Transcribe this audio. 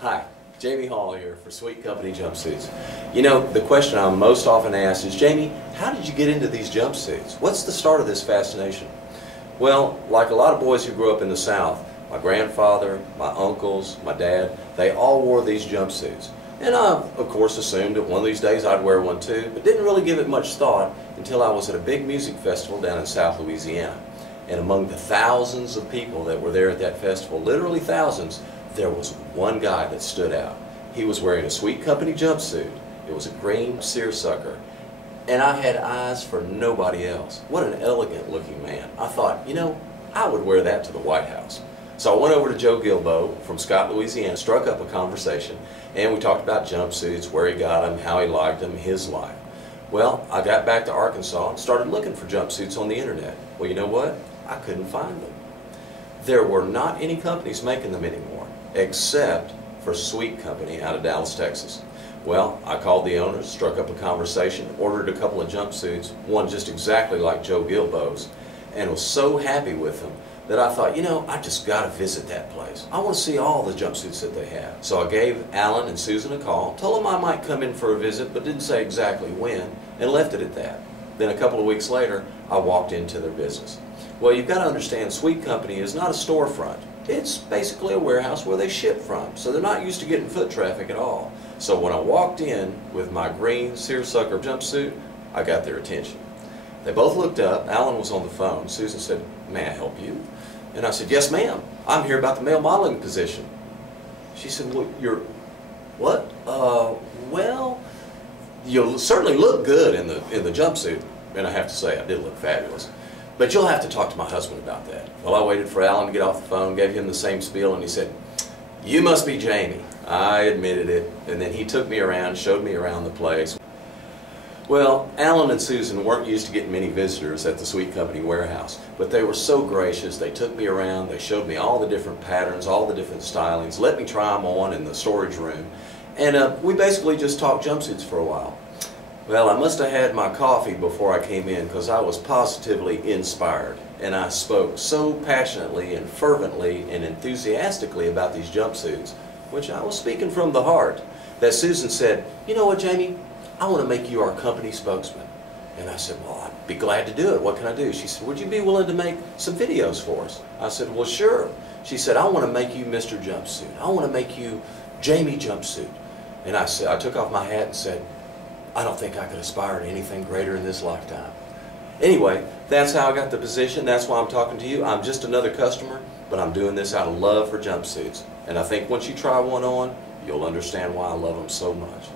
Hi, Jamey Hall here for Sweet Company Jumpsuits. You know, the question I'm most often asked is, Jamey, how did you get into these jumpsuits? What's the start of this fascination? Well, like a lot of boys who grew up in the South, my grandfather, my uncles, my dad, they all wore these jumpsuits. And I, of course, assumed that one of these days I'd wear one too, but didn't really give it much thought until I was at a big music festival down in South Louisiana. And among the thousands of people that were there at that festival, literally thousands, there was one guy that stood out. He was wearing a Sweet Company jumpsuit. It was a green seersucker. And I had eyes for nobody else. What an elegant looking man. I thought, you know, I would wear that to the White House. So I went over to Joe Gilbo from Scott, Louisiana, struck up a conversation, and we talked about jumpsuits, where he got them, how he liked them, his life. Well, I got back to Arkansas and started looking for jumpsuits on the internet. Well, you know what? I couldn't find them. There were not any companies making them anymore, except for Sweet Company out of Dallas, Texas. Well, I called the owners, struck up a conversation, ordered a couple of jumpsuits, one just exactly like Joe Gilbo's, and was so happy with them that I thought, you know, I just got to visit that place. I want to see all the jumpsuits that they have. So I gave Alan and Susan a call, told them I might come in for a visit, but didn't say exactly when, and left it at that. Then a couple of weeks later, I walked into their business. Well, you've got to understand, Sweet Company is not a storefront. It's basically a warehouse where they ship from, so they're not used to getting foot traffic at all. So when I walked in with my green seersucker jumpsuit, I got their attention. They both looked up. Alan was on the phone. Susan said, "May I help you?" And I said, "Yes, ma'am. I'm here about the male modeling position." She said, "Well, you're what? Well, you'll certainly look good in the jumpsuit." And I have to say, I did look fabulous. "But you'll have to talk to my husband about that." Well, I waited for Alan to get off the phone, gave him the same spiel, and he said, "You must be Jamey." I admitted it, and then he took me around, showed me around the place. Well, Alan and Susan weren't used to getting many visitors at the Sweet Company warehouse, but they were so gracious. They took me around, they showed me all the different patterns, all the different stylings, let me try them on in the storage room, and we basically just talked jumpsuits for a while. Well, I must have had my coffee before I came in because I was positively inspired, and I spoke so passionately and fervently and enthusiastically about these jumpsuits, which I was speaking from the heart, that Susan said, "You know what, Jamey? I want to make you our company spokesman." And I said, "Well, I'd be glad to do it. What can I do?" She said, "Would you be willing to make some videos for us?" I said, "Well, sure." She said, "I want to make you Mr. Jumpsuit. I want to make you Jamey Jumpsuit." And I took off my hat and said, "I don't think I could aspire to anything greater in this lifetime." Anyway, that's how I got the position. That's why I'm talking to you. I'm just another customer, but I'm doing this out of love for jumpsuits. And I think once you try one on, you'll understand why I love them so much.